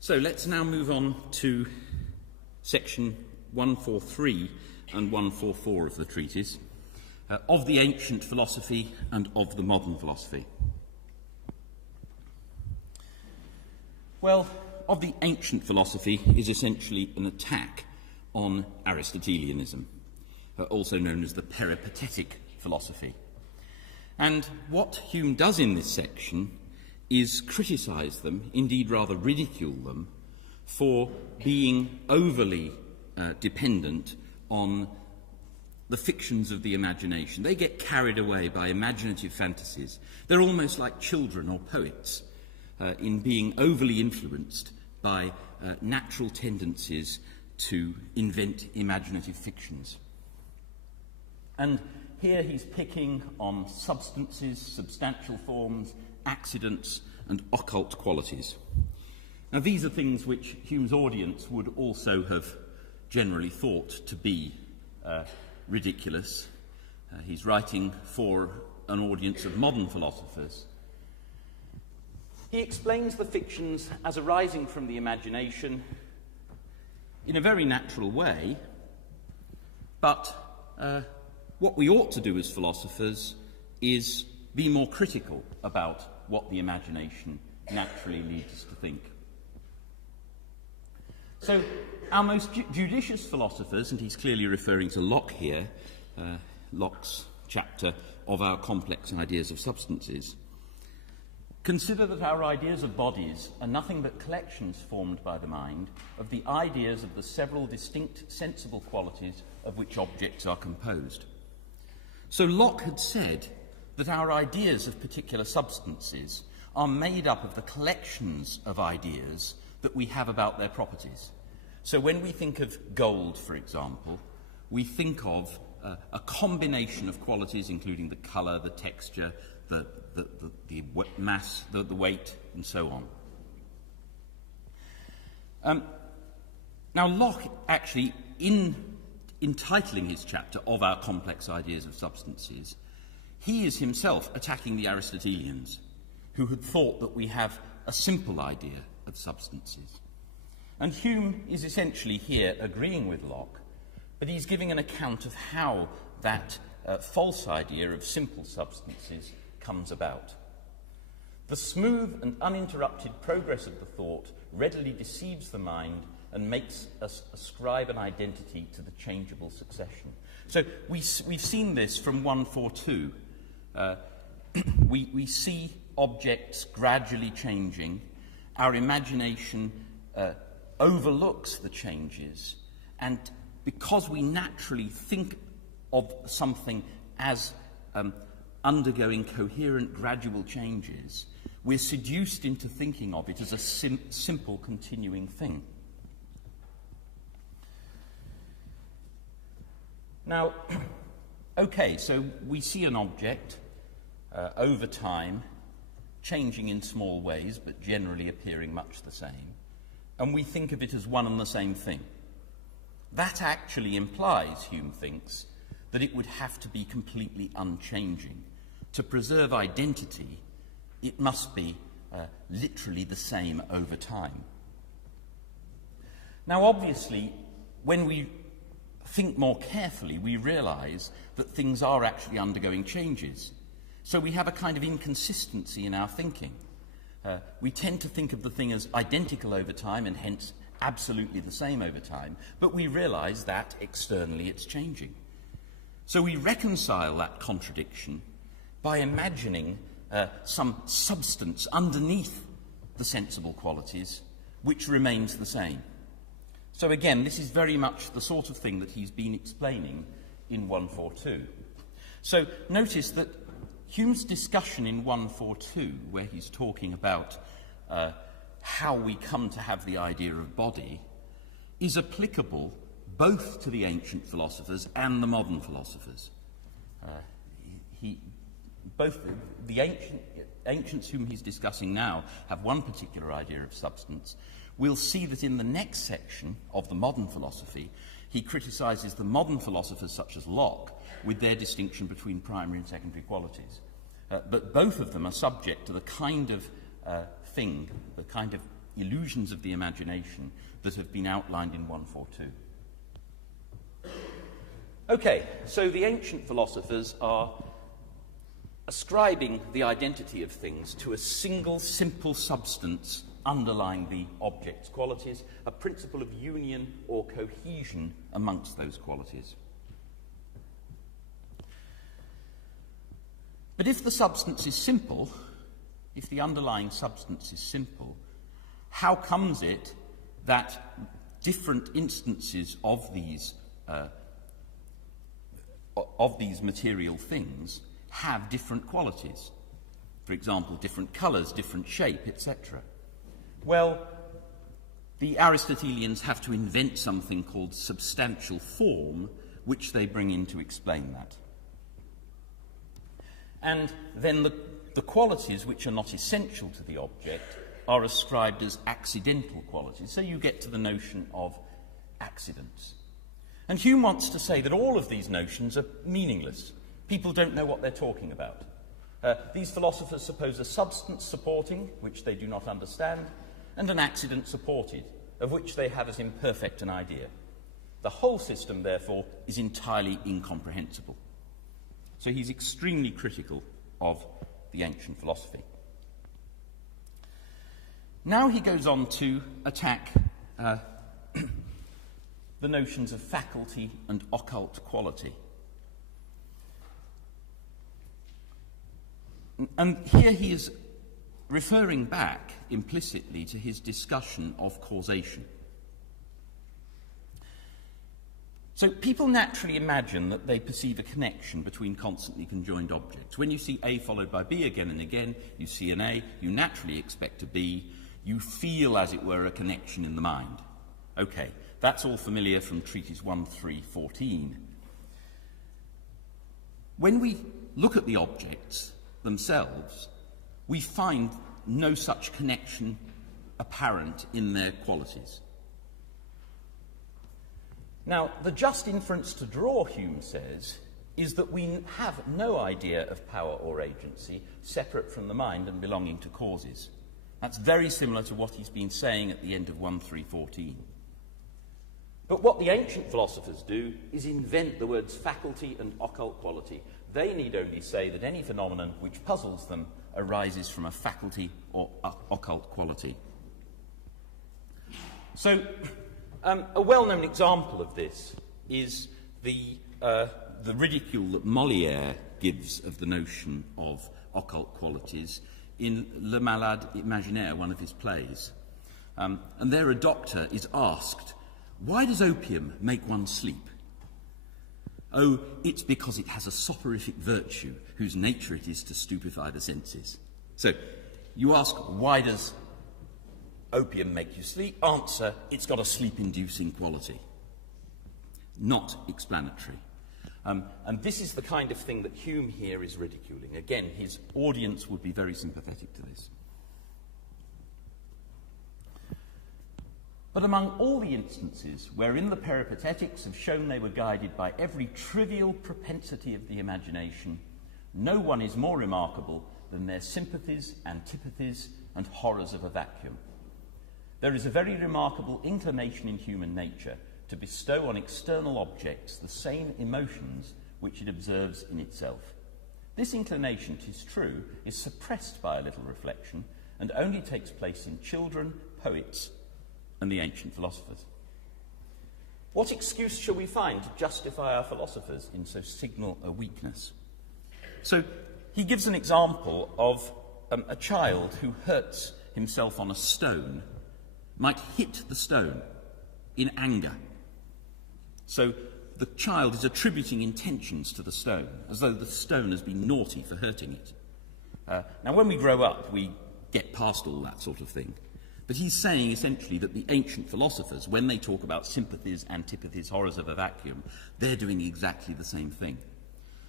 So let's now move on to section 143 and 144 of the treatise, of the ancient philosophy and of the modern philosophy. Well, of the ancient philosophy is essentially an attack on Aristotelianism, also known as the peripatetic philosophy. And what Hume does in this section is criticise them, indeed rather ridicule them, for being overly dependent on the fictions of the imagination. They get carried away by imaginative fantasies. They're almost like children or poets in being overly influenced by natural tendencies to invent imaginative fictions. And here he's picking on substances, substantial forms, accidents, and occult qualities. Now, these are things which Hume's audience would also have generally thought to be ridiculous. He's writing for an audience of modern philosophers. He explains the fictions as arising from the imagination in a very natural way, but what we ought to do as philosophers is be more critical about what the imagination naturally leads us to think. So, our most judicious philosophers, and he's clearly referring to Locke here, Locke's chapter of our complex ideas of substances, consider that our ideas of bodies are nothing but collections formed by the mind of the ideas of the several distinct sensible qualities of which objects are composed. So Locke had said that our ideas of particular substances are made up of the collections of ideas that we have about their properties. So when we think of gold, for example, we think of a combination of qualities, including the colour, the texture, the mass, the weight, and so on. Now, Locke actually, in entitling his chapter of our complex ideas of substances, he is himself attacking the Aristotelians, who had thought that we have a simple idea of substances. And Hume is essentially here agreeing with Locke, but he's giving an account of how that false idea of simple substances comes about. The smooth and uninterrupted progress of the thought readily deceives the mind and makes us ascribe an identity to the changeable succession. So we've seen this from 142. We see objects gradually changing. Our imagination overlooks the changes, and because we naturally think of something as undergoing coherent, gradual changes, we're seduced into thinking of it as a simple, continuing thing. Now, okay, so we see an object over time changing in small ways, but generally appearing much the same, and we think of it as one and the same thing. That actually implies, Hume thinks, that it would have to be completely unchanging. To preserve identity, it must be literally the same over time. Now, obviously, when we think more carefully, we realise that things are actually undergoing changes. So we have a kind of inconsistency in our thinking. We tend to think of the thing as identical over time and hence absolutely the same over time, but we realise that externally it's changing. So we reconcile that contradiction by imagining some substance underneath the sensible qualities which remains the same. So again, this is very much the sort of thing that he's been explaining in 142. So notice that Hume's discussion in 142, where he's talking about how we come to have the idea of body, is applicable both to the ancient philosophers and the modern philosophers. Both the ancients whom he's discussing now have one particular idea of substance. We'll see that in the next section of the modern philosophy, he criticises the modern philosophers such as Locke with their distinction between primary and secondary qualities. But both of them are subject to the kind of thing, the kind of illusions of the imagination that have been outlined in 142. Okay, so the ancient philosophers are ascribing the identity of things to a single simple substance underlying the object's qualities, a principle of union or cohesion amongst those qualities. But if the substance is simple, if the underlying substance is simple, how comes it that different instances of these material things have different qualities? For example, different colours, different shape, etc. Well, the Aristotelians have to invent something called substantial form, which they bring in to explain that. And then the qualities which are not essential to the object are ascribed as accidental qualities. So you get to the notion of accidents. And Hume wants to say that all of these notions are meaningless. People don't know what they're talking about. These philosophers suppose a substance supporting, which they do not understand, and an accident supported, of which they have as imperfect an idea. The whole system, therefore, is entirely incomprehensible. So he's extremely critical of the ancient philosophy. Now he goes on to attack the notions of faculty and occult quality. And here he is referring back implicitly to his discussion of causation. So people naturally imagine that they perceive a connection between constantly conjoined objects. When you see A followed by B again and again, you see an A, you naturally expect a B, you feel, as it were, a connection in the mind. Okay, that's all familiar from Treatise 1.3.14. When we look at the objects themselves, we find no such connection apparent in their qualities. Now, the just inference to draw, Hume says, is that we have no idea of power or agency separate from the mind and belonging to causes. That's very similar to what he's been saying at the end of 1.3.14. But what the ancient philosophers do is invent the words faculty and occult quality. They need only say that any phenomenon which puzzles them arises from a faculty or occult quality. So, a well-known example of this is the ridicule that Molière gives of the notion of occult qualities in Le Malade Imaginaire, one of his plays. And there a doctor is asked, why does opium make one sleep? Oh, it's because it has a soporific virtue whose nature it is to stupefy the senses. So, you ask, why does opium make you sleep? Answer, it's got a sleep-inducing quality. Not explanatory. And this is the kind of thing that Hume here is ridiculing. Again, his audience would be very sympathetic to this. But among all the instances wherein the peripatetics have shown they were guided by every trivial propensity of the imagination, no one is more remarkable than their sympathies, antipathies, and horrors of a vacuum. There is a very remarkable inclination in human nature to bestow on external objects the same emotions which it observes in itself. This inclination, 'tis true, is suppressed by a little reflection, and only takes place in children, poets, and the ancient philosophers. What excuse shall we find to justify our philosophers in so signal a weakness? So he gives an example of a child who hurts himself on a stone, might hit the stone in anger. So the child is attributing intentions to the stone, as though the stone has been naughty for hurting it. Now, when we grow up, we get past all that sort of thing. But he's saying essentially that the ancient philosophers, when they talk about sympathies, antipathies, horrors of a vacuum, they're doing exactly the same thing.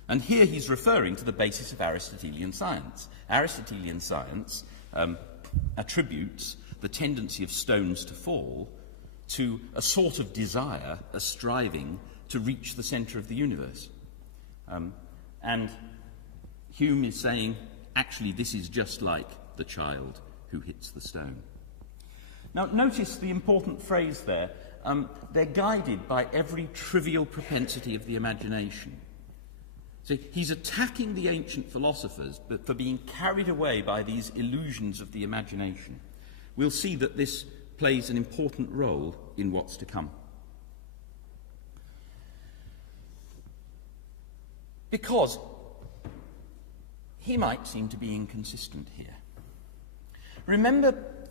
And here he's referring to the basis of Aristotelian science. Aristotelian science attributes the tendency of stones to fall to a sort of desire, a striving to reach the centre of the universe. And Hume is saying, actually, this is just like the child who hits the stone. Now, notice the important phrase there. They're guided by every trivial propensity of the imagination. So he's attacking the ancient philosophers but for being carried away by these illusions of the imagination. We'll see that this plays an important role in what's to come. Because he might seem to be inconsistent here.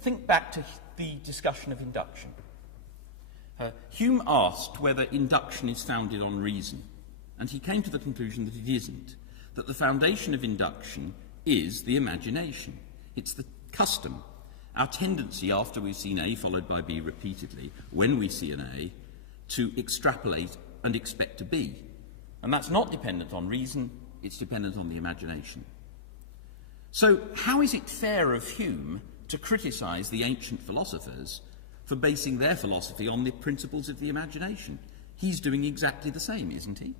Think back to the discussion of induction. Hume asked whether induction is founded on reason, and he came to the conclusion that it isn't, that the foundation of induction is the imagination. It's the custom, our tendency after we've seen A followed by B repeatedly, when we see an A, to extrapolate and expect a B. And that's not dependent on reason, it's dependent on the imagination. So how is it fair of Hume to criticise the ancient philosophers for basing their philosophy on the principles of the imagination? He's doing exactly the same, isn't he?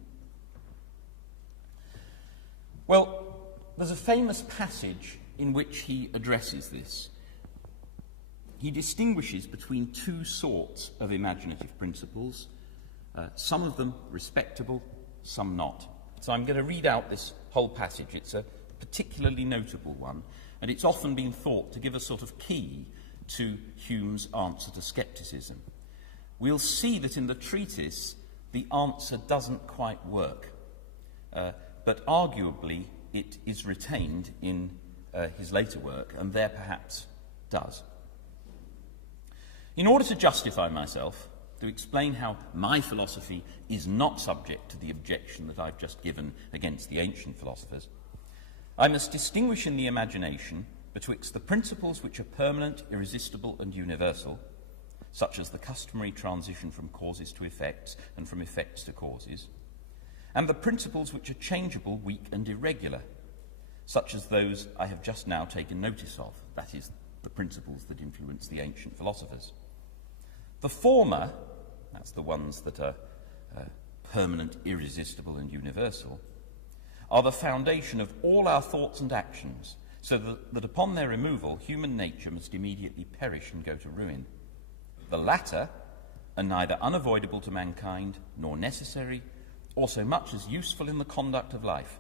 Well, there's a famous passage in which he addresses this. He distinguishes between two sorts of imaginative principles, some of them respectable, some not. So I'm going to read out this whole passage. It's a particularly notable one, and it's often been thought to give a sort of key to Hume's answer to scepticism. We'll see that in the treatise the answer doesn't quite work, but arguably it is retained in his later work, and there perhaps does. In order to justify myself, to explain how my philosophy is not subject to the objection that I've just given against the ancient philosophers, I must distinguish in the imagination betwixt the principles which are permanent, irresistible, and universal, such as the customary transition from causes to effects and from effects to causes, and the principles which are changeable, weak, and irregular, such as those I have just now taken notice of, that is, the principles that influence the ancient philosophers. The former, that's the ones that are permanent, irresistible, and universal, are the foundation of all our thoughts and actions, so that upon their removal human nature must immediately perish and go to ruin. The latter are neither unavoidable to mankind, nor necessary, or so much as useful in the conduct of life,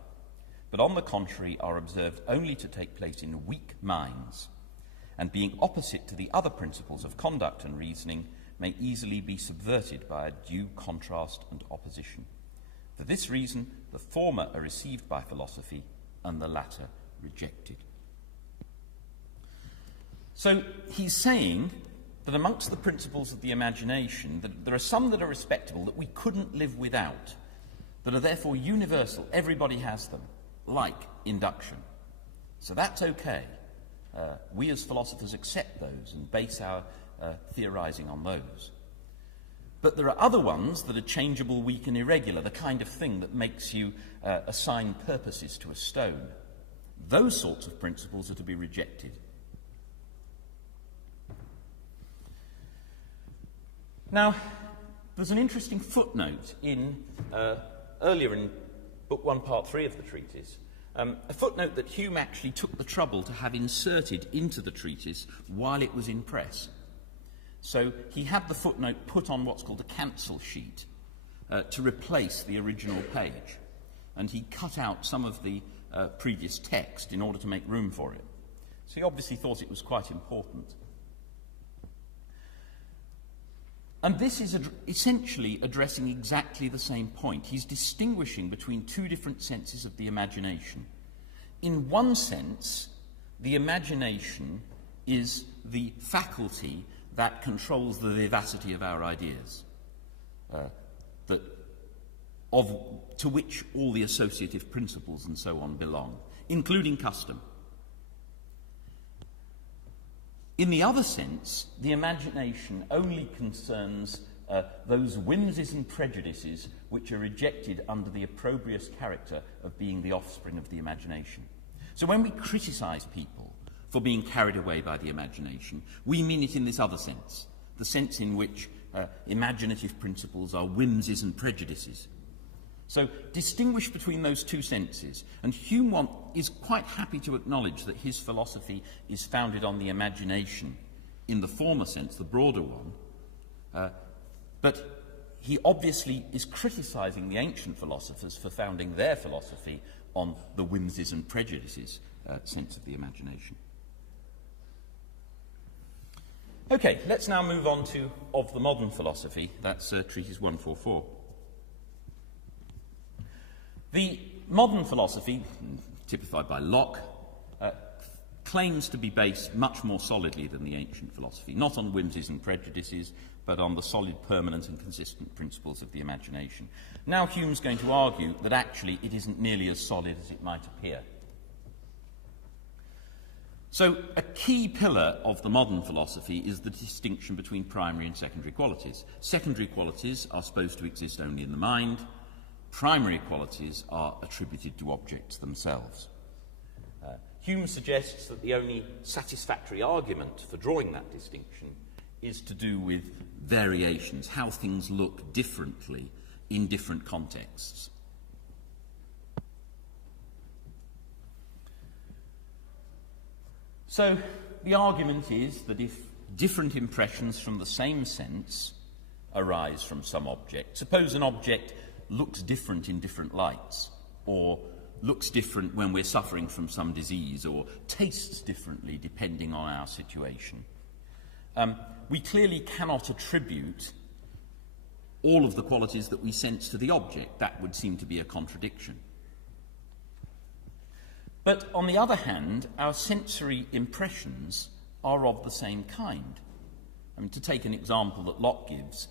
but on the contrary are observed only to take place in weak minds, and being opposite to the other principles of conduct and reasoning, may easily be subverted by a due contrast and opposition. For this reason, the former are received by philosophy, and the latter rejected. So he's saying that amongst the principles of the imagination, that there are some that are respectable, that we couldn't live without, that are therefore universal, everybody has them, like induction. So that's okay. We as philosophers accept those and base our theorizing on those. But there are other ones that are changeable, weak, and irregular, the kind of thing that makes you assign purposes to a stone. Those sorts of principles are to be rejected. Now, there's an interesting footnote in earlier in Book 1, Part 3 of the treatise, a footnote that Hume actually took the trouble to have inserted into the treatise while it was in press. So he had the footnote put on what's called a cancel sheet to replace the original page. And he cut out some of the previous text in order to make room for it. So he obviously thought it was quite important. And this is essentially addressing exactly the same point. He's distinguishing between two different senses of the imagination. In one sense, the imagination is the faculty that controls the vivacity of our ideas, to which all the associative principles and so on belong, including custom. In the other sense, the imagination only concerns those whimsies and prejudices which are rejected under the opprobrious character of being the offspring of the imagination. So when we criticize people for being carried away by the imagination, we mean it in this other sense, the sense in which imaginative principles are whimsies and prejudices. So distinguish between those two senses, and Hume is quite happy to acknowledge that his philosophy is founded on the imagination in the former sense, the broader one, but he obviously is criticising the ancient philosophers for founding their philosophy on the whimsies and prejudices sense of the imagination. Okay, let's now move on to Of the Modern Philosophy. That's Treatise 144. The modern philosophy, typified by Locke, claims to be based much more solidly than the ancient philosophy, not on whimsies and prejudices, but on the solid, permanent and consistent principles of the imagination. Now Hume's going to argue that actually it isn't nearly as solid as it might appear. So a key pillar of the modern philosophy is the distinction between primary and secondary qualities. Secondary qualities are supposed to exist only in the mind. Primary qualities are attributed to objects themselves. Hume suggests that the only satisfactory argument for drawing that distinction is to do with variations, how things look differently in different contexts. So the argument is that if different impressions from the same sense arise from some object, suppose an object looks different in different lights, or looks different when we're suffering from some disease, or tastes differently depending on our situation, we clearly cannot attribute all of the qualities that we sense to the object. That would seem to be a contradiction. But on the other hand, our sensory impressions are of the same kind. I mean, to take an example that Locke gives,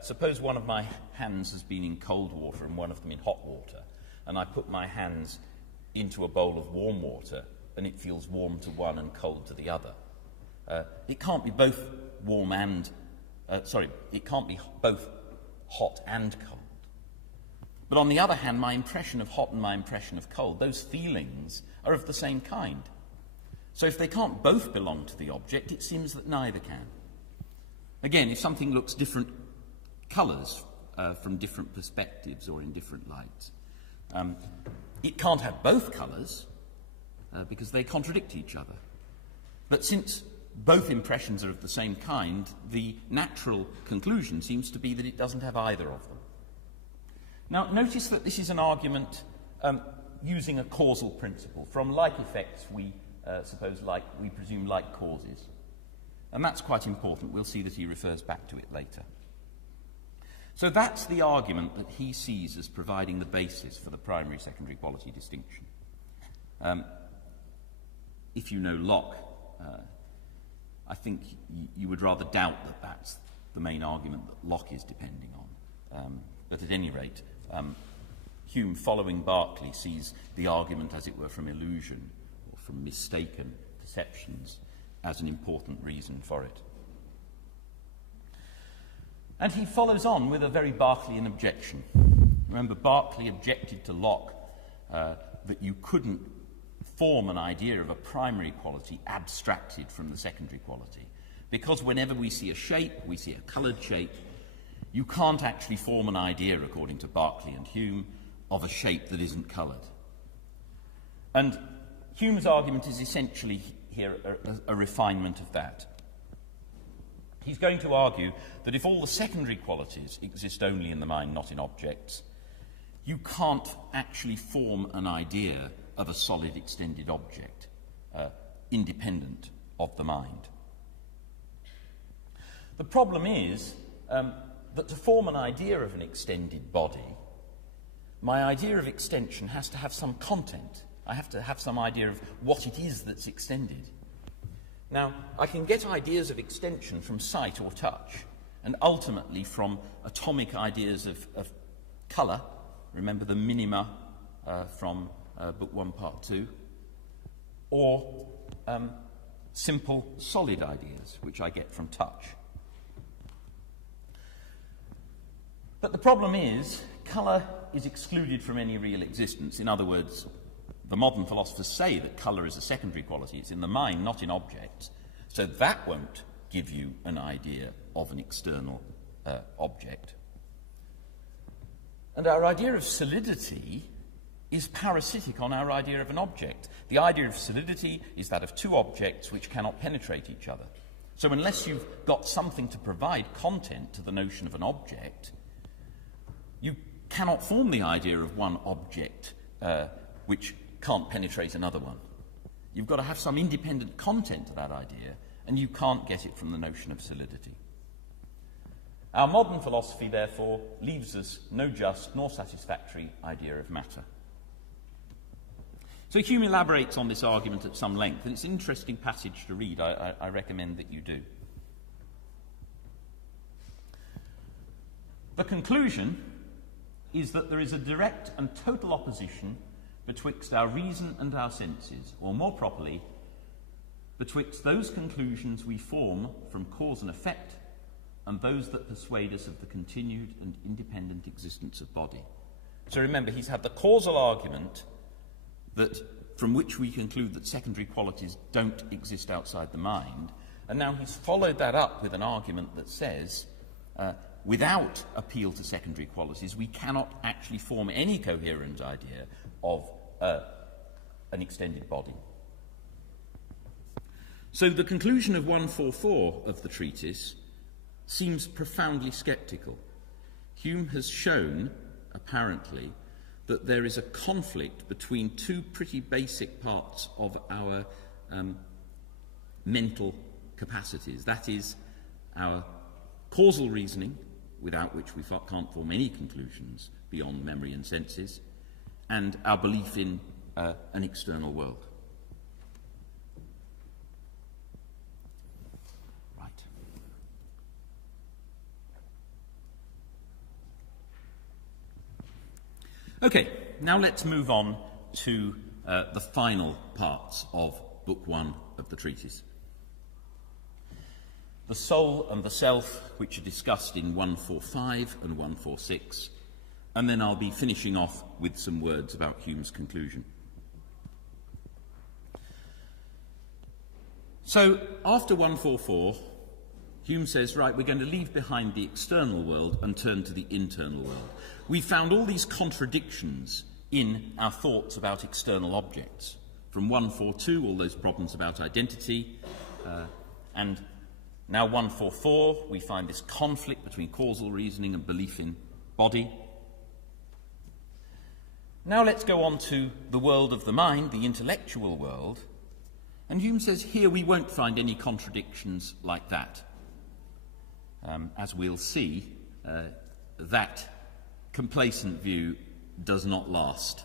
suppose one of my hands has been in cold water and one of them in hot water, and I put my hands into a bowl of warm water and it feels warm to one and cold to the other. It can't be both it can't be both hot and cold. But on the other hand, my impression of hot and my impression of cold, those feelings are of the same kind. So if they can't both belong to the object, it seems that neither can. Again, if something looks different colours from different perspectives or in different lights, it can't have both colours because they contradict each other. But since both impressions are of the same kind, the natural conclusion seems to be that it doesn't have either of them. Now, notice that this is an argument using a causal principle. From like effects, we presume like causes. And that's quite important. We'll see that he refers back to it later. So that's the argument that he sees as providing the basis for the primary-secondary quality distinction. If you know Locke, I think you would rather doubt that that's the main argument that Locke is depending on. But at any rate, Hume, following Berkeley, sees the argument, as it were, from illusion or from mistaken perceptions as an important reason for it. And he follows on with a very Berkeleyan objection. Remember, Berkeley objected to Locke that you couldn't form an idea of a primary quality abstracted from the secondary quality. Because whenever we see a shape, we see a coloured shape, you can't actually form an idea, according to Berkeley and Hume, of a shape that isn't coloured. And Hume's argument is essentially here a refinement of that. He's going to argue that if all the secondary qualities exist only in the mind, not in objects, you can't actually form an idea of a solid extended object independent of the mind. The problem is that to form an idea of an extended body, my idea of extension has to have some content. I have to have some idea of what it is that's extended. Now, I can get ideas of extension from sight or touch, and ultimately from atomic ideas of colour. Remember the minima from Book 1, Part 2. Or simple solid ideas, which I get from touch. But the problem is, colour is excluded from any real existence. In other words, the modern philosophers say that colour is a secondary quality. It's in the mind, not in objects. So that won't give you an idea of an external object. And our idea of solidity is parasitic on our idea of an object. The idea of solidity is that of two objects which cannot penetrate each other. So unless you've got something to provide content to the notion of an object, you cannot form the idea of one object which can't penetrate another one. You've got to have some independent content to that idea, and you can't get it from the notion of solidity. Our modern philosophy, therefore, leaves us no just nor satisfactory idea of matter. So Hume elaborates on this argument at some length, and it's an interesting passage to read. I recommend that you do. The conclusion is that there is a direct and total opposition betwixt our reason and our senses, or more properly, betwixt those conclusions we form from cause and effect and those that persuade us of the continued and independent existence of body. So remember, he's had the causal argument from which we conclude that secondary qualities don't exist outside the mind, and now he's followed that up with an argument that says without appeal to secondary qualities, we cannot actually form any coherent idea of an extended body. So the conclusion of 144 of the treatise seems profoundly sceptical. Hume has shown, apparently, that there is a conflict between two pretty basic parts of our mental capacities. That is, our causal reasoning, without which we can't form any conclusions beyond memory and senses, and our belief in an external world. Right. Okay, now let's move on to the final parts of Book 1 of the treatise. The soul and the self, which are discussed in 145 and 146, and then I'll be finishing off with some words about Hume's conclusion. So, after 144, Hume says, right, we're going to leave behind the external world and turn to the internal world. We found all these contradictions in our thoughts about external objects. From 142, all those problems about identity, and now 144, we find this conflict between causal reasoning and belief in body. Now let's go on to the world of the mind, the intellectual world. And Hume says here we won't find any contradictions like that. As we'll see, that complacent view does not last.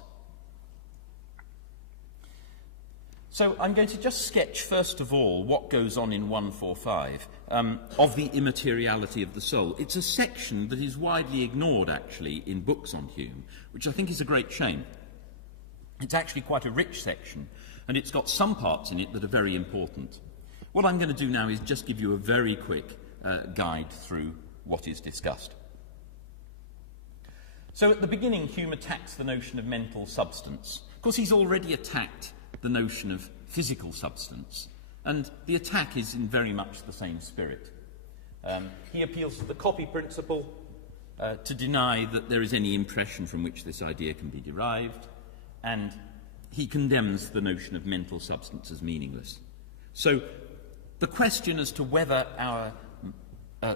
So I'm going to just sketch, first of all, what goes on in 145 of the immateriality of the soul. It's a section that is widely ignored, actually, in books on Hume, which I think is a great shame. It's actually quite a rich section, and it's got some parts in it that are very important. What I'm going to do now is just give you a very quick guide through what is discussed. So at the beginning, Hume attacks the notion of mental substance. Of course, he's already attacked the notion of physical substance, and the attack is in very much the same spirit. He appeals to the copy principle to deny that there is any impression from which this idea can be derived, and he condemns the notion of mental substance as meaningless. So the question as to whether our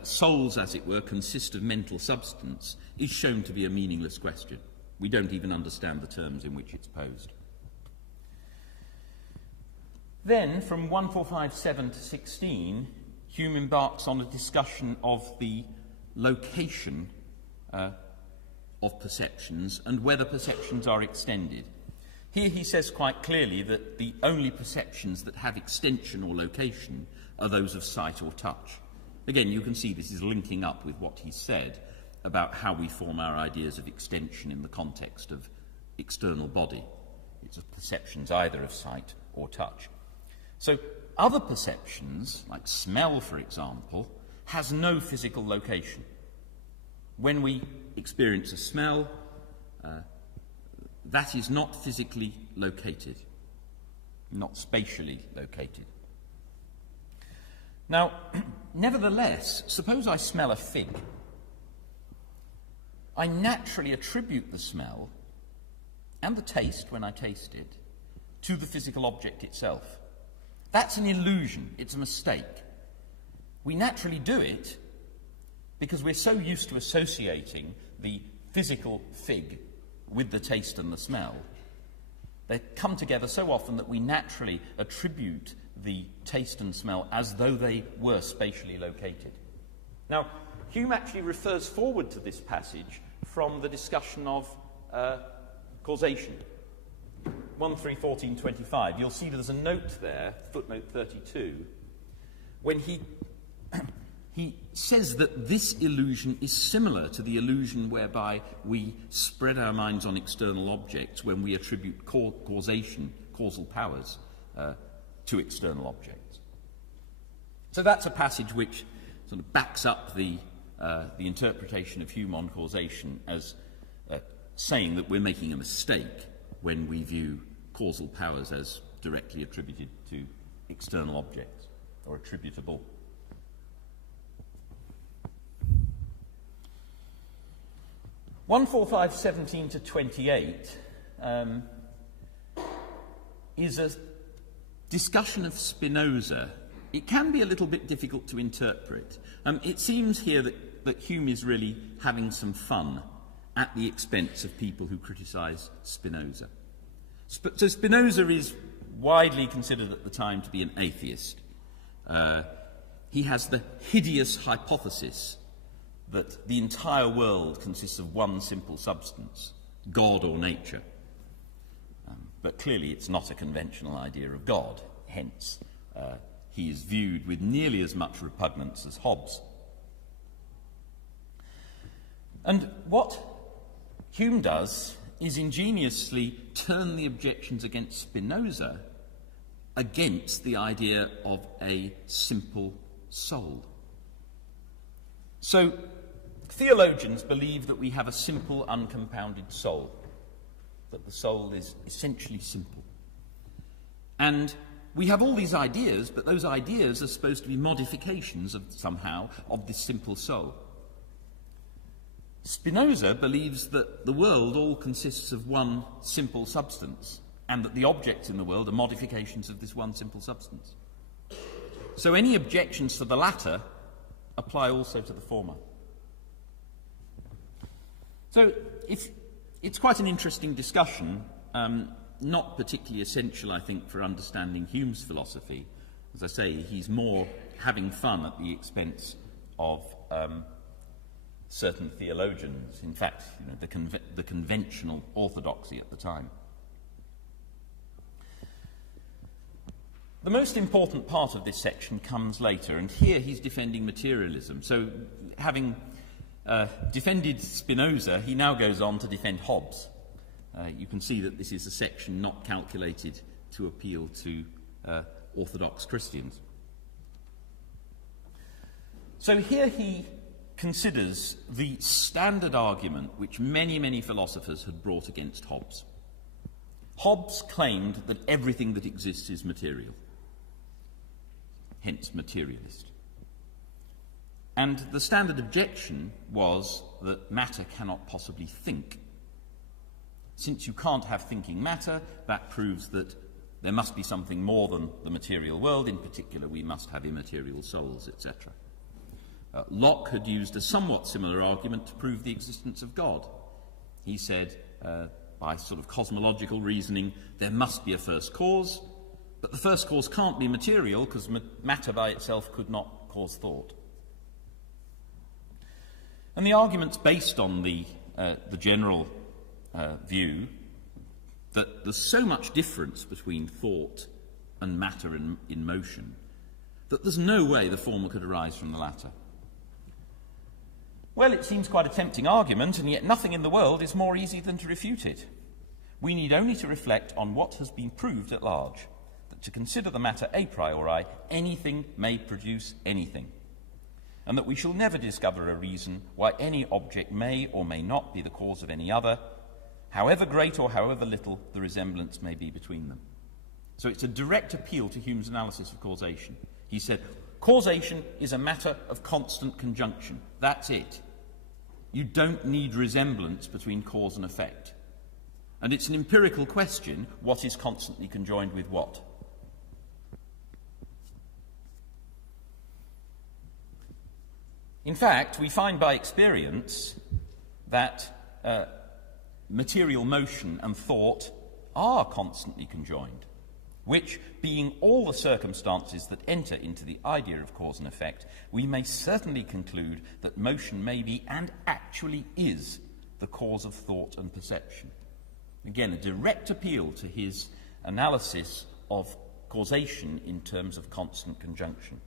souls, as it were, consist of mental substance is shown to be a meaningless question. We don't even understand the terms in which it's posed. Then, from 145.7 to 16, Hume embarks on a discussion of the location of perceptions and whether perceptions are extended. Here he says quite clearly that the only perceptions that have extension or location are those of sight or touch. Again, you can see this is linking up with what he said about how we form our ideas of extension in the context of external body. It's of perceptions either of sight or touch. So other perceptions, like smell, for example, has no physical location. When we experience a smell, that is not physically located, not spatially located. Now, nevertheless, suppose I smell a fig. I naturally attribute the smell and the taste, when I taste it, to the physical object itself. That's an illusion. It's a mistake. We naturally do it because we're so used to associating the physical fig with the taste and the smell. They come together so often that we naturally attribute the taste and smell as though they were spatially located. Now, Hume actually refers forward to this passage from the discussion of causation. 1.3.14.25. You'll see there's a note there, footnote 32, when he says that this illusion is similar to the illusion whereby we spread our minds on external objects when we attribute causation, causal powers, to external objects. So that's a passage which sort of backs up the interpretation of Hume on causation as saying that we're making a mistake when we view causal powers as directly attributed to external objects, or attributable. One 14517 to 28 is a discussion of Spinoza. It can be a little bit difficult to interpret. It seems here that Hume is really having some fun at the expense of people who criticise Spinoza. So Spinoza is widely considered at the time to be an atheist. He has the hideous hypothesis that the entire world consists of one simple substance, God or nature. But clearly it's not a conventional idea of God, hence he is viewed with nearly as much repugnance as Hobbes. And what Hume does is ingeniously turn the objections against Spinoza against the idea of a simple soul. So, theologians believe that we have a simple, uncompounded soul, that the soul is essentially simple. And we have all these ideas, but those ideas are supposed to be modifications somehow of this simple soul. Spinoza believes that the world all consists of one simple substance, and that the objects in the world are modifications of this one simple substance. So any objections to the latter apply also to the former. So it's quite an interesting discussion, not particularly essential, I think, for understanding Hume's philosophy. As I say, he's more having fun at the expense of certain theologians, in fact, the conventional orthodoxy at the time. The most important part of this section comes later, and here he's defending materialism. So, having defended Spinoza, he now goes on to defend Hobbes. You can see that this is a section not calculated to appeal to orthodox Christians. So here he considers the standard argument which many, many philosophers had brought against Hobbes. Hobbes claimed that everything that exists is material, hence materialist. And the standard objection was that matter cannot possibly think. Since you can't have thinking matter, that proves that there must be something more than the material world. In particular, we must have immaterial souls, etc. Locke had used a somewhat similar argument to prove the existence of God. He said, by sort of cosmological reasoning, there must be a first cause, but the first cause can't be material because matter by itself could not cause thought. And the argument's based on the general view that there's so much difference between thought and matter in motion that there's no way the former could arise from the latter. Well, it seems quite a tempting argument, and yet nothing in the world is more easy than to refute it. We need only to reflect on what has been proved at large, that to consider the matter a priori, anything may produce anything, and that we shall never discover a reason why any object may or may not be the cause of any other, however great or however little the resemblance may be between them. So it's a direct appeal to Hume's analysis of causation. He said, causation is a matter of constant conjunction. That's it. You don't need resemblance between cause and effect. And it's an empirical question, what is constantly conjoined with what? In fact, we find by experience that material motion and thought are constantly conjoined, which, being all the circumstances that enter into the idea of cause and effect, we may certainly conclude that motion may be, and actually is, the cause of thought and perception. Again, a direct appeal to his analysis of causation in terms of constant conjunction.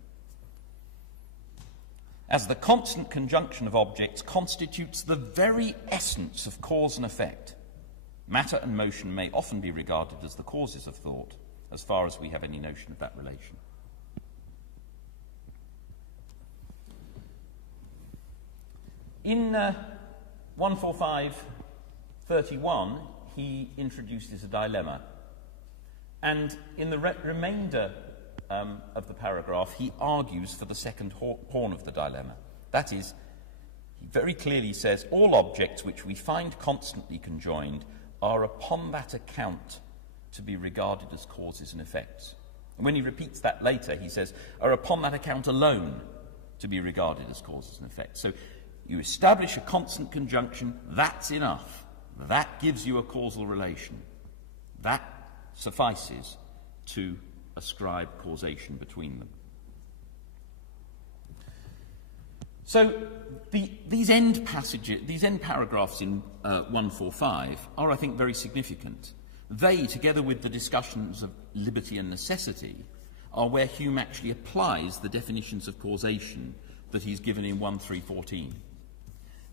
As the constant conjunction of objects constitutes the very essence of cause and effect, matter and motion may often be regarded as the causes of thought, as far as we have any notion of that relation. In 145.31, he introduces a dilemma. And in the remainder of the paragraph, he argues for the second horn of the dilemma. That is, he very clearly says, all objects which we find constantly conjoined are upon that account to be regarded as causes and effects. And when he repeats that later, he says, are upon that account alone to be regarded as causes and effects. So you establish a constant conjunction, that's enough. That gives you a causal relation. That suffices to ascribe causation between them. So these end paragraphs in 145 are, I think, very significant. They, together with the discussions of liberty and necessity, are where Hume actually applies the definitions of causation that he's given in 1.3.14.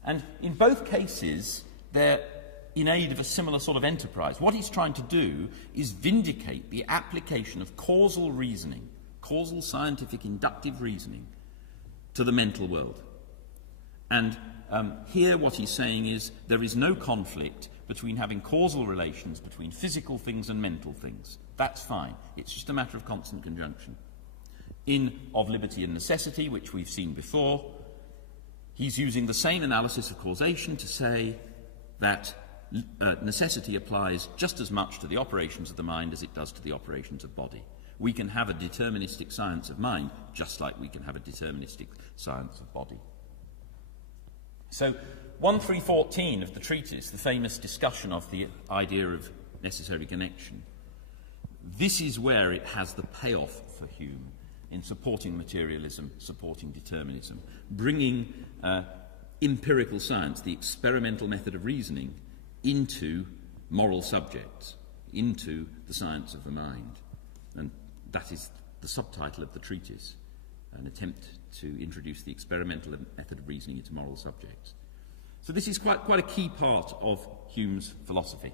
And in both cases, they're in aid of a similar sort of enterprise. What he's trying to do is vindicate the application of causal reasoning, causal scientific inductive reasoning, to the mental world. And here what he's saying is there is no conflict between having causal relations between physical things and mental things. That's fine. It's just a matter of constant conjunction. In Of Liberty and Necessity, which we've seen before, he's using the same analysis of causation to say that necessity applies just as much to the operations of the mind as it does to the operations of body. We can have a deterministic science of mind just like we can have a deterministic science of body. So 1.3.14 of the treatise, the famous discussion of the idea of necessary connection, this is where it has the payoff for Hume in supporting materialism, supporting determinism, bringing empirical science, the experimental method of reasoning, into moral subjects, into the science of the mind. And that is the subtitle of the treatise, an attempt to introduce the experimental method of reasoning into moral subjects. So this is quite a key part of Hume's philosophy.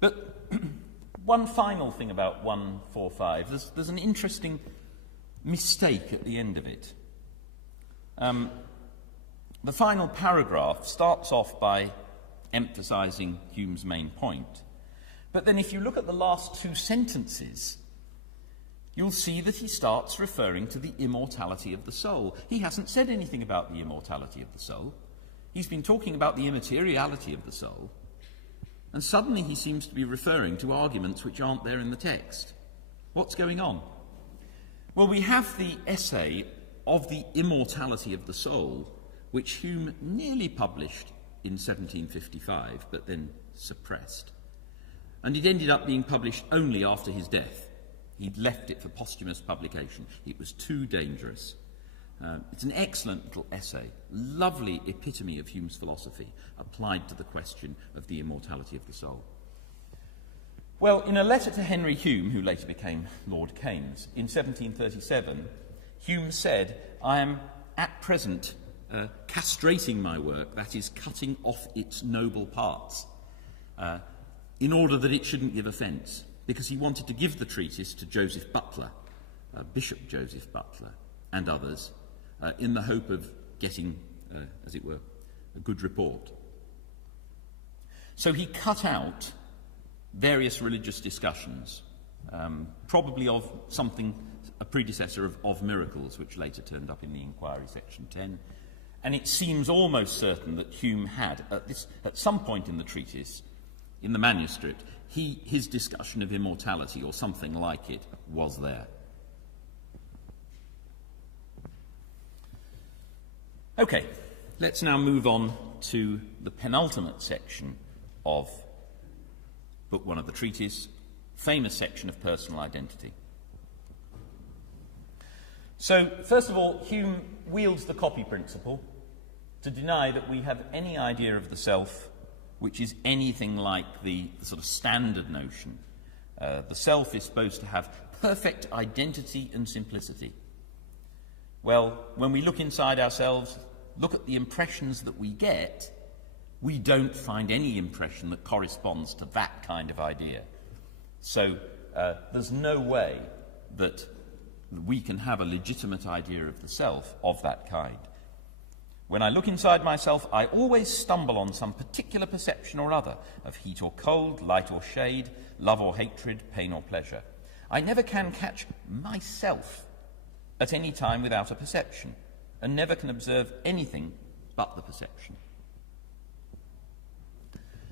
But one final thing about 1.4.5, there's an interesting mistake at the end of it. The final paragraph starts off by emphasizing Hume's main point. But then if you look at the last two sentences, you'll see that he starts referring to the immortality of the soul. He hasn't said anything about the immortality of the soul. He's been talking about the immateriality of the soul. And suddenly he seems to be referring to arguments which aren't there in the text. What's going on? Well, we have the essay of the immortality of the soul, which Hume nearly published in 1755, but then suppressed. And it ended up being published only after his death. He'd left it for posthumous publication. It was too dangerous. It's an excellent little essay, lovely epitome of Hume's philosophy, applied to the question of the immortality of the soul. Well, in a letter to Henry Hume, who later became Lord Keynes, in 1737, Hume said, "I am at present castrating my work, that is, cutting off its noble parts, in order that it shouldn't give offence," because he wanted to give the treatise to Joseph Butler, Bishop Joseph Butler, and others, in the hope of getting, as it were, a good report. So he cut out various religious discussions, probably of something a predecessor of miracles, which later turned up in the Inquiry, section 10. And it seems almost certain that Hume had, at some point in the treatise, in the manuscript, his discussion of immortality, or something like it, was there. Okay, let's now move on to the penultimate section of Book 1 of the treatise, famous section of personal identity. So, first of all, Hume wields the copy principle to deny that we have any idea of the self which is anything like the sort of standard notion. The self is supposed to have perfect identity and simplicity. Well, when we look inside ourselves, look at the impressions that we get, we don't find any impression that corresponds to that kind of idea. So there's no way that we can have a legitimate idea of the self of that kind. When I look inside myself, I always stumble on some particular perception or other of heat or cold, light or shade, love or hatred, pain or pleasure. I never can catch myself at any time without a perception, and never can observe anything but the perception.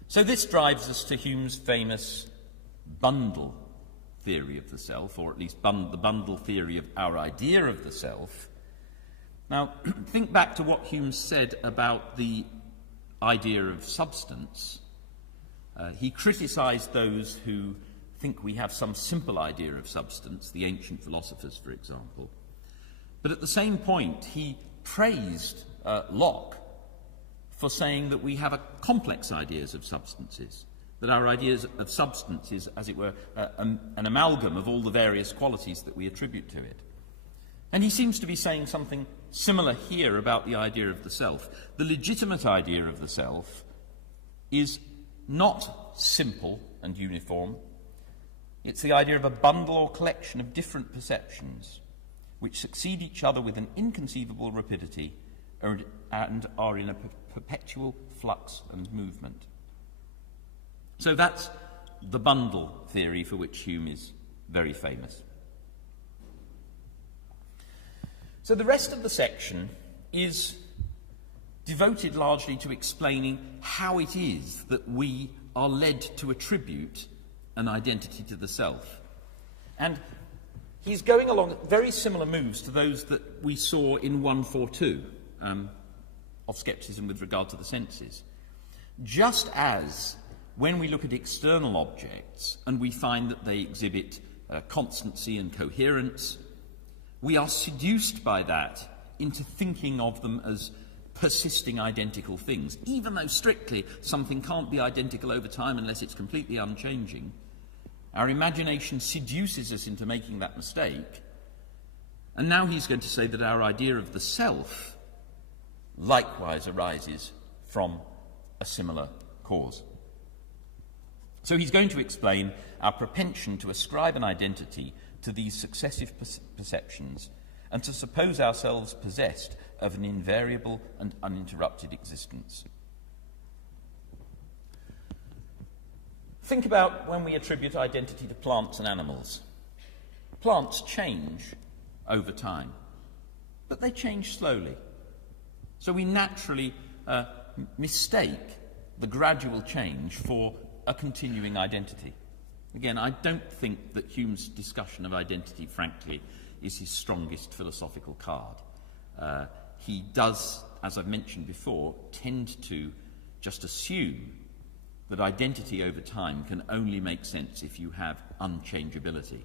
So this drives us to Hume's famous bundle theory of the self, or at least the bundle theory of our idea of the self. Now, think back to what Hume said about the idea of substance. He criticised those who think we have some simple idea of substance, the ancient philosophers, for example. But at the same point, he praised Locke for saying that we have complex ideas of substances, that our ideas of substance is, as it were, an amalgam of all the various qualities that we attribute to it. And he seems to be saying something similar here about the idea of the self. The legitimate idea of the self is not simple and uniform. It's the idea of a bundle or collection of different perceptions which succeed each other with an inconceivable rapidity and are in a perpetual flux and movement. So that's the bundle theory for which Hume is very famous. So the rest of the section is devoted largely to explaining how it is that we are led to attribute an identity to the self. And he's going along very similar moves to those that we saw in 142 of scepticism with regard to the senses. Just as when we look at external objects and we find that they exhibit constancy and coherence, we are seduced by that into thinking of them as persisting identical things, even though strictly something can't be identical over time unless it's completely unchanging. Our imagination seduces us into making that mistake. And now he's going to say that our idea of the self likewise arises from a similar cause. So he's going to explain our propension to ascribe an identity to these successive perceptions and to suppose ourselves possessed of an invariable and uninterrupted existence. Think about when we attribute identity to plants and animals. Plants change over time, but they change slowly. So we naturally mistake the gradual change for a continuing identity. Again, I don't think that Hume's discussion of identity, frankly, is his strongest philosophical card. He does, as I've mentioned before, tend to just assume that identity over time can only make sense if you have unchangeability.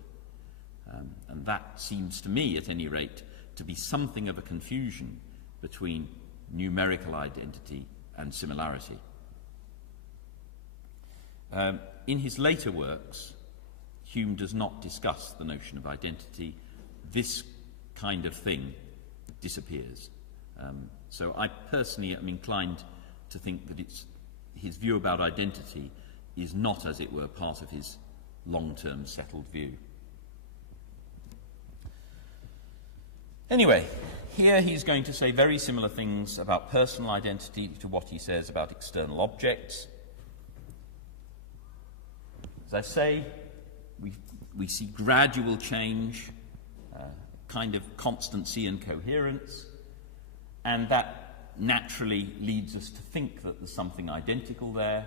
And that seems to me, at any rate, to be something of a confusion between numerical identity and similarity. In his later works, Hume does not discuss the notion of identity. This kind of thing disappears. So I personally am inclined to think that his view about identity is not, as it were, part of his long-term settled view. Anyway, here he's going to say very similar things about personal identity to what he says about external objects. As I say, we see gradual change. kind of constancy and coherence, and that naturally leads us to think that there's something identical there.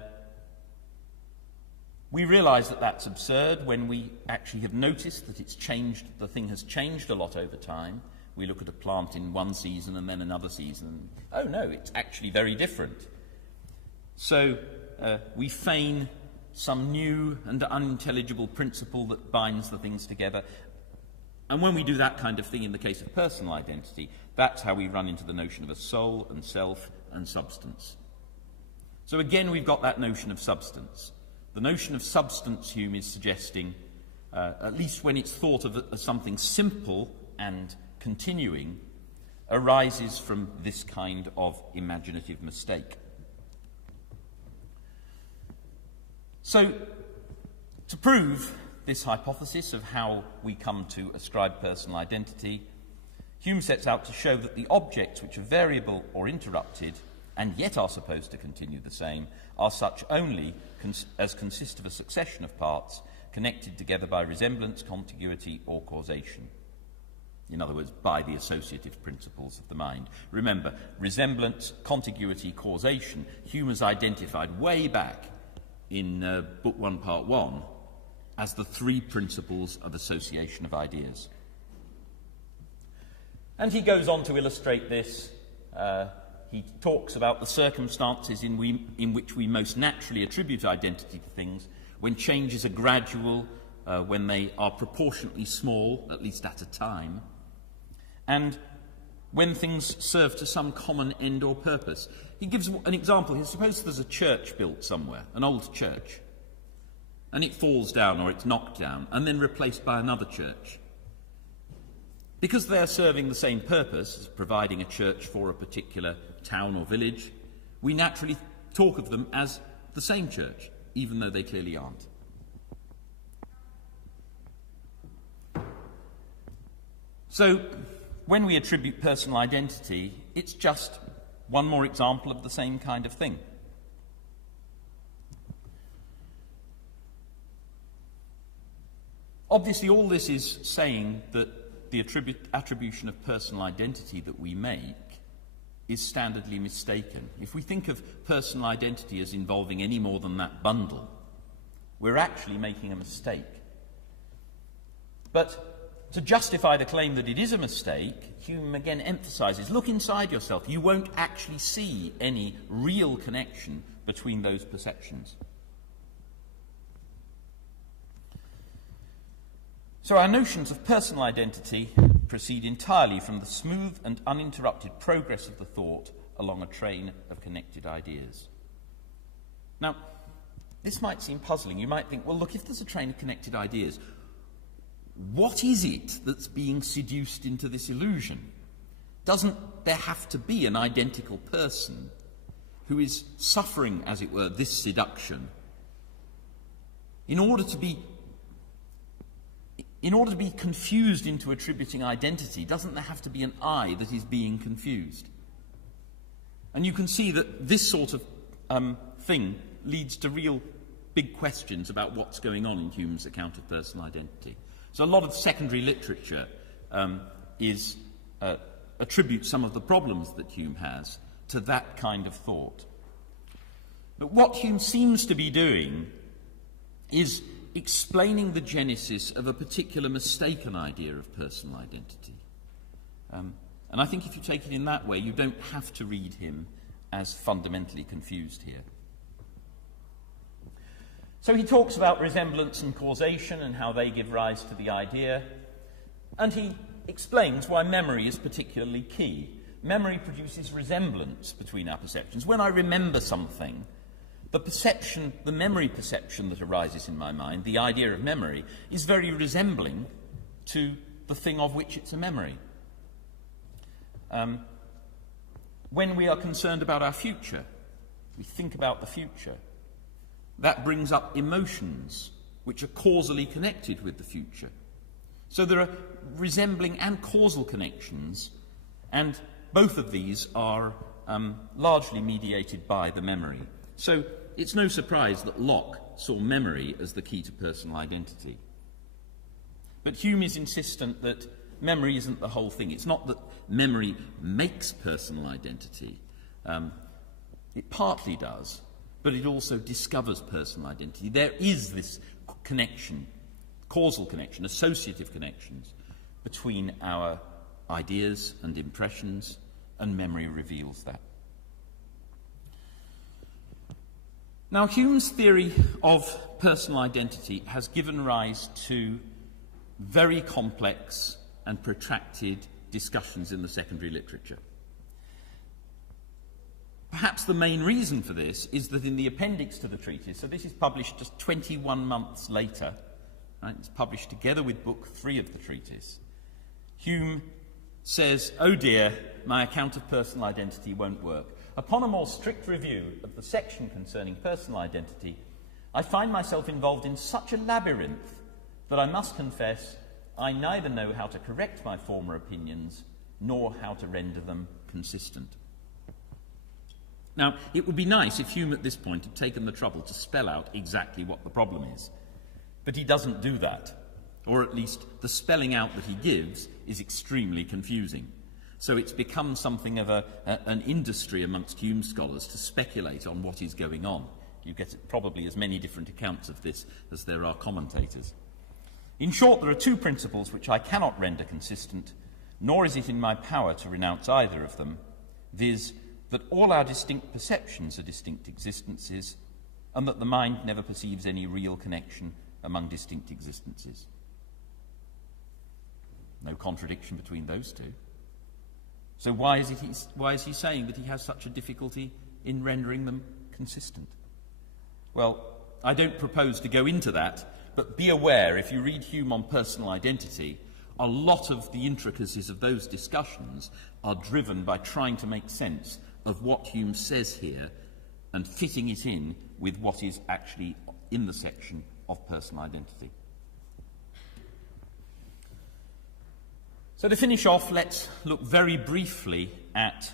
We realise that that's absurd when we actually have noticed that it's changed, the thing has changed a lot over time. We look at a plant in one season and then another season, and oh no, it's actually very different. So we feign some new and unintelligible principle that binds the things together. And when we do that kind of thing in the case of personal identity, that's how we run into the notion of a soul and self and substance. So again, we've got that notion of substance. The notion of substance, Hume is suggesting, at least when it's thought of as something simple and continuing, arises from this kind of imaginative mistake. So, to prove this hypothesis of how we come to ascribe personal identity, Hume sets out to show that the objects which are variable or interrupted, and yet are supposed to continue the same, are such only as consist of a succession of parts connected together by resemblance, contiguity, or causation. In other words, by the associative principles of the mind. Remember, resemblance, contiguity, causation, Hume has identified way back in Book 1, Part 1, as the three principles of association of ideas. And he goes on to illustrate this. He talks about the circumstances in which we most naturally attribute identity to things, when changes are gradual, when they are proportionately small, at least at a time, and when things serve to some common end or purpose. He gives an example here. Suppose there's a church built somewhere, an old church, and it falls down or it's knocked down and then replaced by another church. Because they are serving the same purpose, as providing a church for a particular town or village, we naturally talk of them as the same church, even though they clearly aren't. So, when we attribute personal identity, it's just one more example of the same kind of thing. Obviously, all this is saying that the attribution of personal identity that we make is standardly mistaken. If we think of personal identity as involving any more than that bundle, we're actually making a mistake. But to justify the claim that it is a mistake, Hume again emphasises, look inside yourself. You won't actually see any real connection between those perceptions. So our notions of personal identity proceed entirely from the smooth and uninterrupted progress of the thought along a train of connected ideas. Now, this might seem puzzling. You might think, well, look, if there's a train of connected ideas, what is it that's being seduced into this illusion? Doesn't there have to be an identical person who is suffering, as it were, this seduction? In order to be confused into attributing identity, doesn't there have to be an I that is being confused? And you can see that this sort of thing leads to real big questions about what's going on in Hume's account of personal identity. So a lot of secondary literature attributes some of the problems that Hume has to that kind of thought. But what Hume seems to be doing is explaining the genesis of a particular mistaken idea of personal identity. And I think if you take it in that way, you don't have to read him as fundamentally confused here. So he talks about resemblance and causation and how they give rise to the idea, and he explains why memory is particularly key. Memory produces resemblance between our perceptions. When I remember something, the memory perception that arises in my mind, the idea of memory, is very resembling to the thing of which it's a memory. When we are concerned about our future, we think about the future. That brings up emotions which are causally connected with the future. So there are resembling and causal connections, and both of these are largely mediated by the memory. So it's no surprise that Locke saw memory as the key to personal identity. But Hume is insistent that memory isn't the whole thing. It's not that memory makes personal identity. It partly does, but it also discovers personal identity. There is this connection, causal connection, associative connections between our ideas and impressions, and memory reveals that. Now, Hume's theory of personal identity has given rise to very complex and protracted discussions in the secondary literature. Perhaps the main reason for this is that in the appendix to the treatise, so this is published just 21 months later, right, it's published together with Book 3 of the treatise, Hume says, "Oh dear, my account of personal identity won't work. Upon a more strict review of the section concerning personal identity, I find myself involved in such a labyrinth that I must confess I neither know how to correct my former opinions nor how to render them consistent." Now, it would be nice if Hume at this point had taken the trouble to spell out exactly what the problem is, but he doesn't do that, or at least the spelling out that he gives is extremely confusing. So it's become something of an industry amongst Hume scholars to speculate on what is going on. You get probably as many different accounts of this as there are commentators. In short, there are two principles which I cannot render consistent, nor is it in my power to renounce either of them, viz., that all our distinct perceptions are distinct existences, and that the mind never perceives any real connection among distinct existences. No contradiction between those two. So why is he saying that he has such a difficulty in rendering them consistent? Well, I don't propose to go into that, but be aware, if you read Hume on personal identity, a lot of the intricacies of those discussions are driven by trying to make sense of what Hume says here and fitting it in with what is actually in the section of personal identity. So to finish off, let's look very briefly at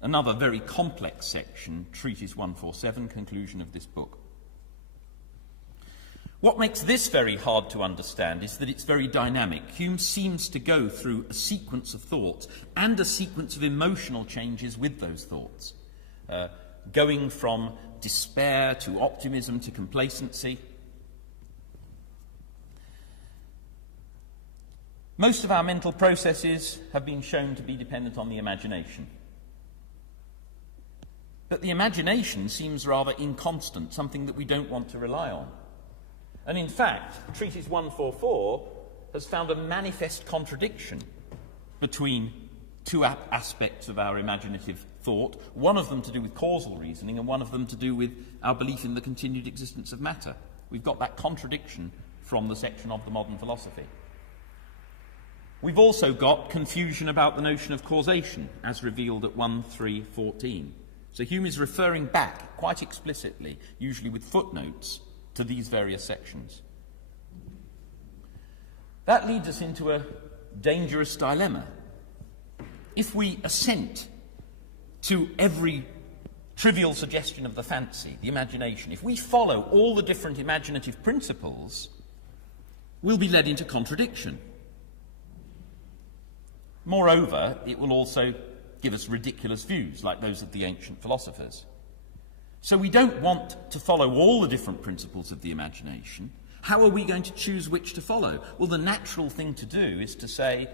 another very complex section, Treatise 147, conclusion of this book. What makes this very hard to understand is that it's very dynamic. Hume seems to go through a sequence of thoughts and a sequence of emotional changes with those thoughts, going from despair to optimism to complacency. Most of our mental processes have been shown to be dependent on the imagination. But the imagination seems rather inconstant, something that we don't want to rely on. And in fact, Treatise 144 has found a manifest contradiction between two aspects of our imaginative thought, one of them to do with causal reasoning and one of them to do with our belief in the continued existence of matter. We've got that contradiction from the section of the modern philosophy. We've also got confusion about the notion of causation, as revealed at 1.3.14. So Hume is referring back, quite explicitly, usually with footnotes, to these various sections. That leads us into a dangerous dilemma. If we assent to every trivial suggestion of the fancy, the imagination, if we follow all the different imaginative principles, we'll be led into contradiction. Moreover, it will also give us ridiculous views, like those of the ancient philosophers. So we don't want to follow all the different principles of the imagination. How are we going to choose which to follow? Well, the natural thing to do is to say,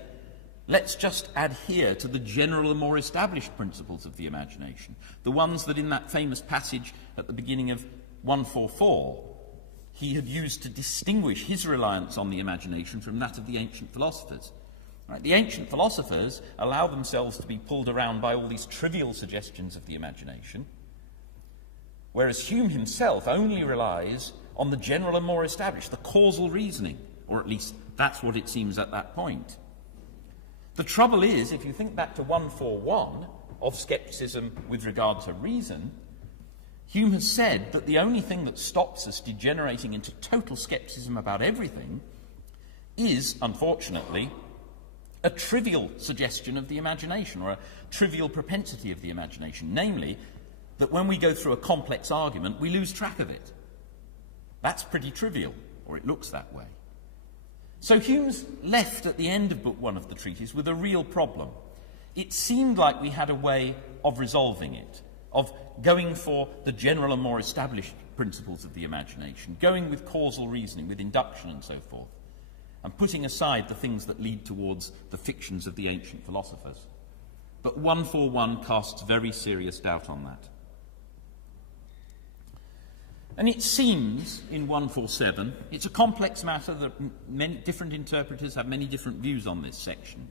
let's just adhere to the general and more established principles of the imagination, the ones that in that famous passage at the beginning of 144 he had used to distinguish his reliance on the imagination from that of the ancient philosophers. Right? The ancient philosophers allow themselves to be pulled around by all these trivial suggestions of the imagination, whereas Hume himself only relies on the general and more established, the causal reasoning, or at least that's what it seems at that point. The trouble is, if you think back to 141 of scepticism with regard to reason, Hume has said that the only thing that stops us degenerating into total scepticism about everything is, unfortunately, a trivial suggestion of the imagination, or a trivial propensity of the imagination, namely, that when we go through a complex argument, we lose track of it. That's pretty trivial, or it looks that way. So Hume's left at the end of Book 1 of the treatise with a real problem. It seemed like we had a way of resolving it, of going for the general and more established principles of the imagination, going with causal reasoning, with induction and so forth, and putting aside the things that lead towards the fictions of the ancient philosophers. But 141 casts very serious doubt on that. And it seems, in 147, it's a complex matter that many different interpreters have many different views on this section.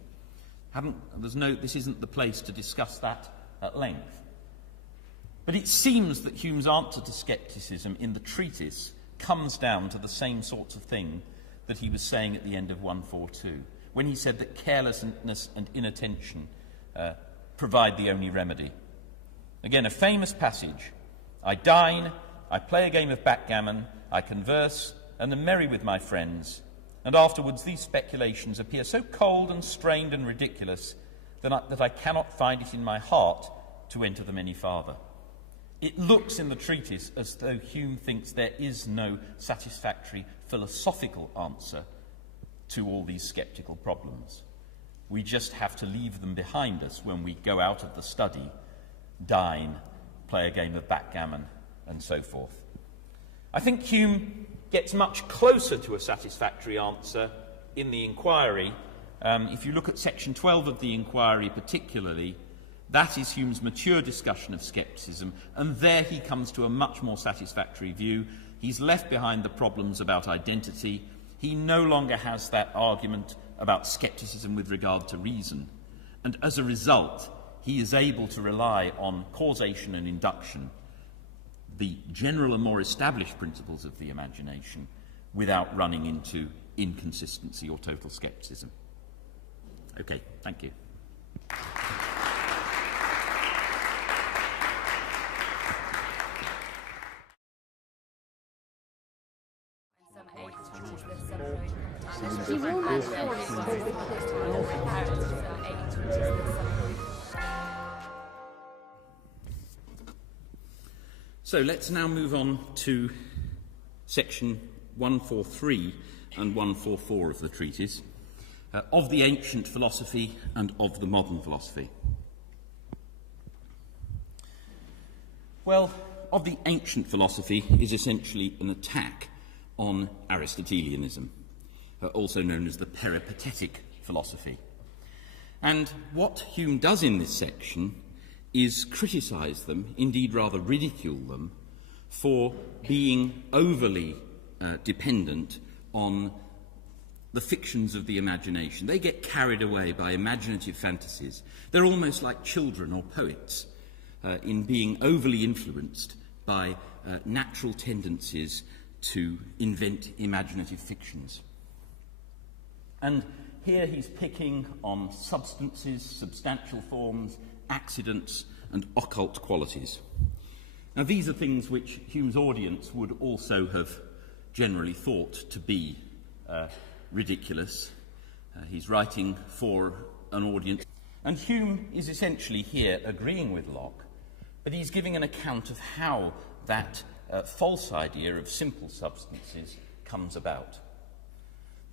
This isn't the place to discuss that at length. But it seems that Hume's answer to scepticism in the treatise comes down to the same sorts of thing that he was saying at the end of 142, when he said that carelessness and inattention provide the only remedy. Again, a famous passage: I dine, I play a game of backgammon, I converse, and am merry with my friends, and afterwards these speculations appear so cold and strained and ridiculous that I cannot find it in my heart to enter them any farther. It looks in the treatise as though Hume thinks there is no satisfactory philosophical answer to all these sceptical problems. We just have to leave them behind us when we go out of the study, dine, play a game of backgammon, and so forth. I think Hume gets much closer to a satisfactory answer in the inquiry. If you look at section 12 of the inquiry particularly, that is Hume's mature discussion of scepticism, and there he comes to a much more satisfactory view. He's left behind the problems about identity. He no longer has that argument about scepticism with regard to reason, and as a result, he is able to rely on causation and induction, the general and more established principles of the imagination, without running into inconsistency or total scepticism. Okay, thank you. So let's now move on to section 143 and 144 of the treatise, of the ancient philosophy and of the modern philosophy. Well, of the ancient philosophy is essentially an attack on Aristotelianism, also known as the peripatetic philosophy. And what Hume does in this section is criticise them, indeed rather ridicule them, for being overly dependent on the fictions of the imagination. They get carried away by imaginative fantasies. They're almost like children or poets in being overly influenced by natural tendencies to invent imaginative fictions. And here he's picking on substances, substantial forms, accidents, and occult qualities. Now, these are things which Hume's audience would also have generally thought to be ridiculous. He's writing for an audience. And Hume is essentially here agreeing with Locke, but he's giving an account of how that false idea of simple substances comes about.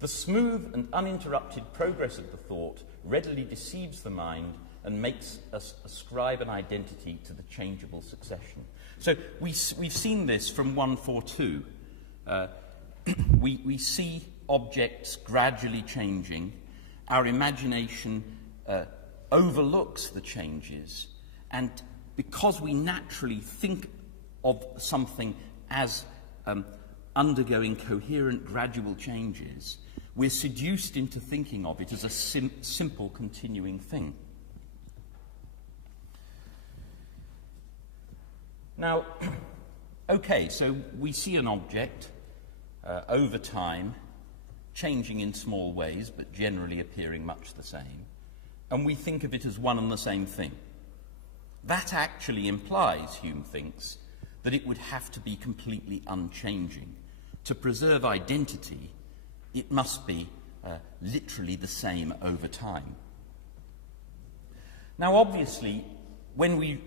The smooth and uninterrupted progress of the thought readily deceives the mind and makes us ascribe an identity to the changeable succession. So we've seen this from 142. We see objects gradually changing. Our imagination overlooks the changes, and because we naturally think of something as undergoing coherent, gradual changes, we're seduced into thinking of it as a simple, continuing thing. Now, okay, so we see an object over time changing in small ways, but generally appearing much the same, and we think of it as one and the same thing. That actually implies, Hume thinks, that it would have to be completely unchanging. To preserve identity, it must be literally the same over time. Now, obviously, when we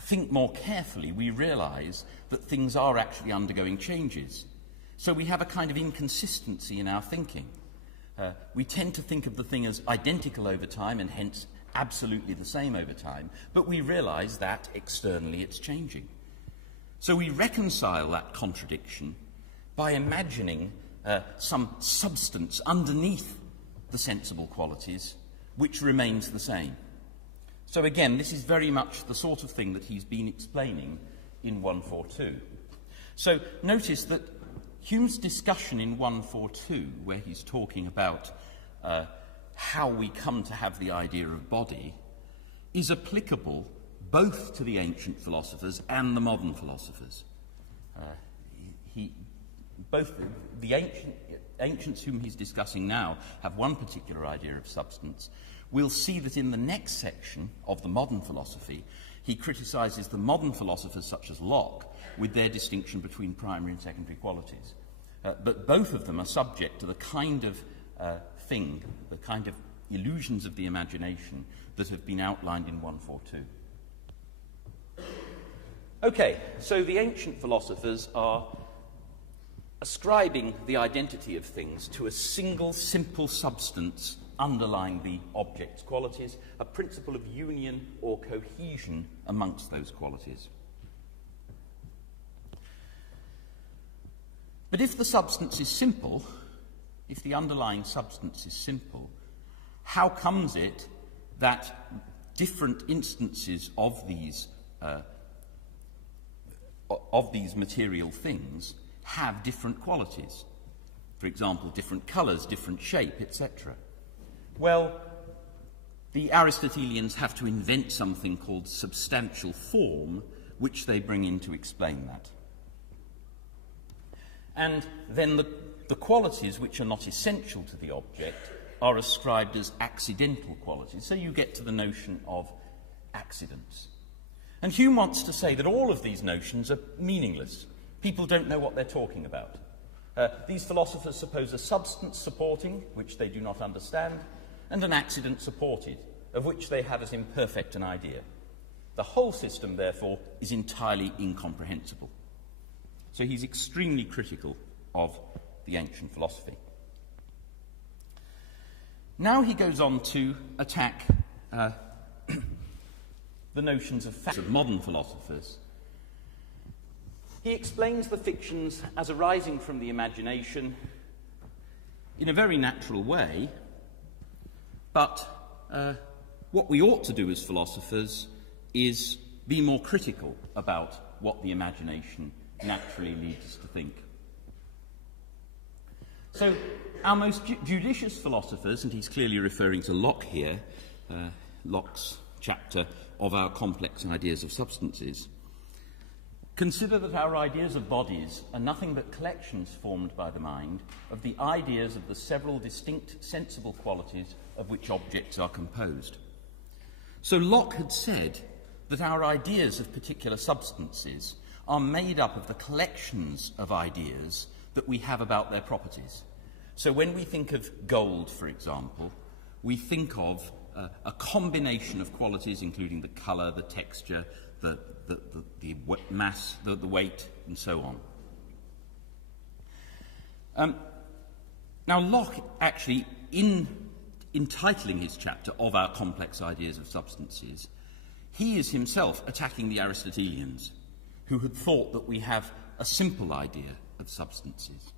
think more carefully, we realise that things are actually undergoing changes. So we have a kind of inconsistency in our thinking. We tend to think of the thing as identical over time and hence absolutely the same over time, but we realise that externally it's changing. So we reconcile that contradiction by imagining some substance underneath the sensible qualities which remains the same. So again, this is very much the sort of thing that he's been explaining in 142. So notice that Hume's discussion in 142, where he's talking about how we come to have the idea of body, is applicable both to the ancient philosophers and the modern philosophers. Both the ancients whom he's discussing now have one particular idea of substance. We'll see that in the next section of the modern philosophy, he criticises the modern philosophers such as Locke with their distinction between primary and secondary qualities. But both of them are subject to the kind of thing, the kind of illusions of the imagination that have been outlined in 142. Okay, so the ancient philosophers are ascribing the identity of things to a single simple substance underlying the object's qualities, a principle of union or cohesion amongst those qualities. But if the substance is simple, if the underlying substance is simple, how comes it that different instances of these material things have different qualities? For example, different colours, different shape, etc. Well, the Aristotelians have to invent something called substantial form, which they bring in to explain that. And then the qualities which are not essential to the object are ascribed as accidental qualities. So you get to the notion of accidents. And Hume wants to say that all of these notions are meaningless. People don't know what they're talking about. These philosophers suppose a substance supporting, which they do not understand, and an accident supported, of which they have as imperfect an idea. The whole system, therefore, is entirely incomprehensible. So he's extremely critical of the ancient philosophy. Now he goes on to attack the notions of modern philosophers. He explains the fictions as arising from the imagination in a very natural way, but what we ought to do as philosophers is be more critical about what the imagination naturally leads us to think. So our most judicious philosophers, and he's clearly referring to Locke here, Locke's chapter of our complex ideas of substances, consider that our ideas of bodies are nothing but collections formed by the mind of the ideas of the several distinct sensible qualities of which objects are composed. So Locke had said that our ideas of particular substances are made up of the collections of ideas that we have about their properties. So when we think of gold, for example, we think of a combination of qualities, including the colour, the texture, the mass, the weight, and so on. Now, Locke actually, in entitling his chapter of our complex ideas of substances, he is himself attacking the Aristotelians, who had thought that we have a simple idea of substances.